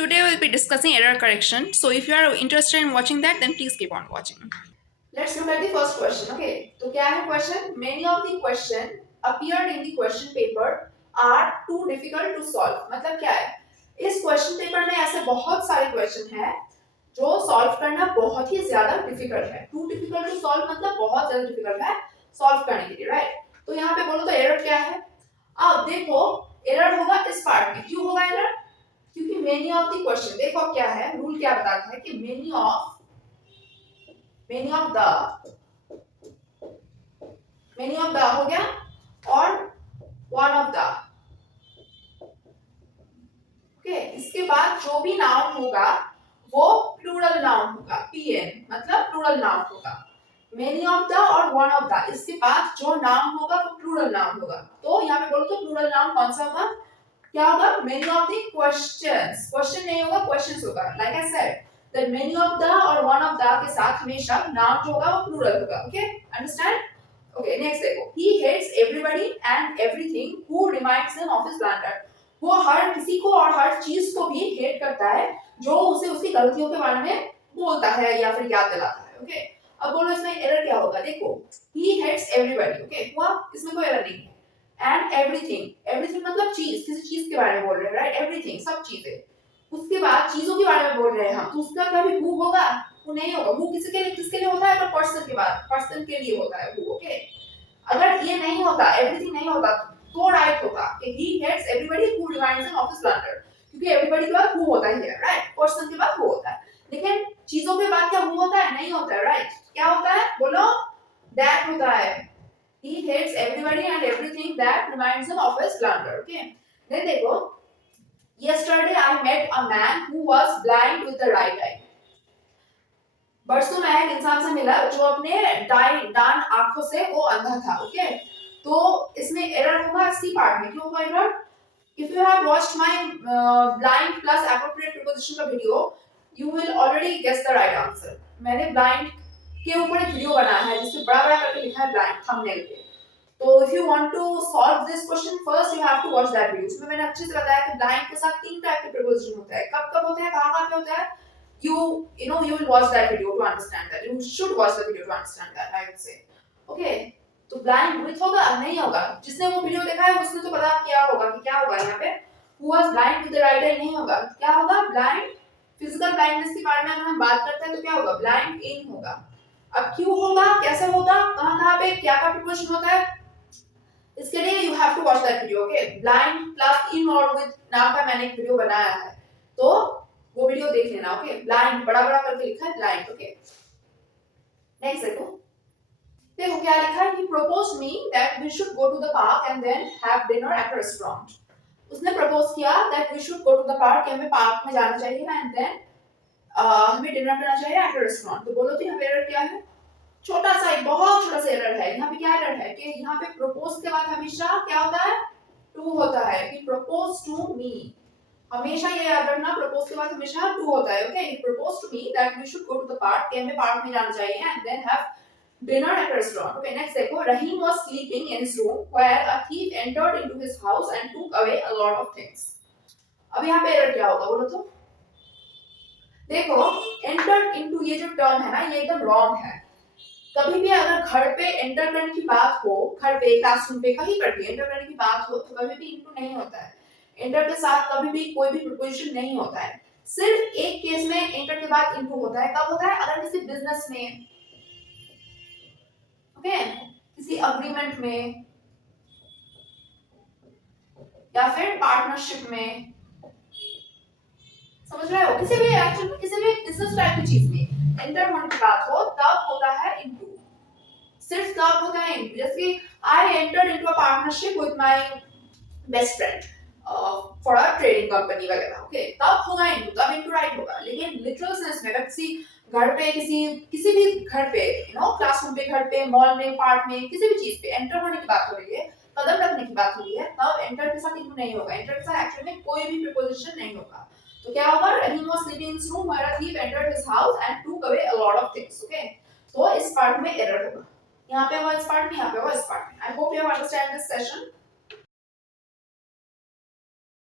Today we'll be discussing error correction. So if you are interested in watching that, then please keep on watching. Let's look at the first question. Okay, तो क्या है question? Many of the question appeared in the question paper are too difficult to solve. मतलब क्या है? इस question paper में ऐसे बहुत सारे question हैं जो solve करना बहुत ही ज्यादा difficult है. Too difficult to solve मतलब बहुत ज्यादा difficult है solve करने के लिए, right? तो यहाँ पे बोलो तो error क्या है? अब देखो error होगा इस part में. क्यों होगा error? क्योंकि many of the question देखो क्या है? Rule क्या बताता है कि many of the हो गया और one of the ओके इसके बाद जो भी नाउन होगा वो प्लूरल नाउन होगा pn मतलब प्लूरल नाउन होगा many of the और one of the इसके बाद जो नाउन होगा वो प्लूरल नाउन होगा तो यहाँ पे बोलो तो प्लूरल नाउन कौन सा होगा क्या होगा many of the questions question नहीं होगा क्वेश्चंस होगा like I said that many of the और one of the के साथ हमेशा नाउन जो होगा वो प्लूरल होगा ओके अंडरस्टैंड ओके नेक्स्ट देखो he hates everybody and everything who reminds him of his blunder वो हर किसी को और हर चीज को भी हेट करता है जो उसे उसकी गलतियों के बारे में बोलता है या फिर याद दिलाता है ओके अब बोलो इसमें एरर क्या होगा देखो he hates everybody ओके हुआ इसमें कोई एरर नहीं है एंड एवरीथिंग मतलब चीज किसी चीज के बारे में बोल रहे हैं राइट एवरीथिंग सब चीजें उसके बाद चीजों के बारे में बोल रहे हैं हम तो उसका कभी हु होगा वो नहीं होगा वो किसके लिए होता है अगर पर्सन के बाद पर्सन के लिए होता है हु ओके अगर ये नहीं होता एवरीथिंग नहीं होता तो राइट होगा कि he hates everybody who reminds him of his blunder क्योंकि everybody के बाद who होता ही है राइट पर्सन के बाद who होता है लेकिन चीजों के बाद क्या who होता है नहीं होता है राइट क्या होता है बोलो that होता है he hates everybody and everything that reminds him of his blunder okay then देखो yesterday I met a man who was blind with the right eye परसों मैं एक इंसान से मिला जो अपने दान आंखों से वो अंधा था ओके तो इसमें एरर होगा इसी पार्ट में क्यों होगा error if you have watched my blind plus appropriate preposition का video you will already guess the right answer मैंने ब्लाइंड के ऊपर एक वीडियो बनाया है जिसमें बड़ा बड़ा करके लिखा है ब्लाइंड थंबनेल पे तो if you want to solve this question first you have to watch that video उसमें मैंने अच्छे से बताया कि ब्लाइंड के साथ तीन टाइप के प्रीपोजिशन होते हैं कब होते हैं कहां पे होता है you will watch that video to understand that you should watch the video to understand that I would say okay तो blind with होगा नहीं होगा जिसने वो वीडियो देखा है उसने तो पता किया होगा कि क्या होगा यहाँ पे who was blind with the right eye नहीं होगा क्या होगा blind physical blindness के बारे में अगर हम बात करते हैं तो क्या होगा blind in होगा अब क्यों होगा कैसे होगा कहाँ पे क्या का प्रीपोजिशन होता है इसके लिए you have to watch that video okay blind plus in or with नाम का मैंने एक वीडियो बनाया है तो वो वीडियो देख लेना ओके ब्लाइंड बड़ा बड़ा करके लिखा है ब्लाइंड ओके नेक्स्ट देखो क्या लिखा है he proposed me that we should go to the park and then have dinner at a restaurant उसने प्रपोज किया that we should go to the park कि हमें पार्क में जाना चाहिए and then हमें डिनर करना चाहिए at a restaurant तो बोलो तो यहाँ पे एरर क्या है छोटा सा एक बहुत छोटा सा एरर है यहाँ पे क्या एरर है कि यहाँ पे प्रपोज के बाद हमेशा क्या होता है टू होता है he proposed to me हमेशा ये याद रखना प्रपोज के बाद हमेशा टू होता है okay he proposed to me that we should go to the park कि हमें पार्क में जाना चाहिए and then have dinner at restaurant okay next देखो Rahim was sleeping in his room where a thief entered into his house and took away a lot of things अब यहाँ पे error क्या होगा बोलो तो देखो एंटर्ड इनटू ये जो टर्म है ना ये एकदम रॉन्ग है कभी भी अगर घर पे एंटर करने की बात हो घर पे क्लासरूम पे कहीं पर भी एंटर करने की बात हो तो कभी भी इनटू नहीं होता है एंटर के साथ कभी भी कोई भी प्रीपोजिशन नहीं होता है सिर्फ एक केस में एंटर के बाद इनटू होता है कब होता है अगर किसी बिजनेस में ओके किसी अग्रीमेंट में या फिर पार्टनरशिप में समझ रहे हो किसी भी एक्शन में किसी भी बिजनेस टाइप की चीज में एंटर होने की बात हो तब होता है इनटू सिर्फ तब होता है इनटू जैसे I entered into a partnership with my best friend for a trading company वगैरह ओके तब होगा इनटू तब इनटू राइट होगा लेकिन लिटरल सेंस में अगर किसी घर पे किसी भी घर पे यू नो क्लासरूम पे घर पे मॉल में पार्क में किसी भी चीज पे एंटर होने की बात हो रही है कदम रखने की बात हो रही है तब एंटर के साथ इनटू नहीं होगा एंटर के साथ एक्चुअली में कोई भी प्रीपोजिशन नहीं होगा तो क्या होगा he was sleeping in his room where a thief entered his house and took away a lot of things okay तो इस पार्ट में एरर होगा यहाँ पे होगा इस पार्ट में यहाँ पे होगा इस पार्ट में I hope you have understand this session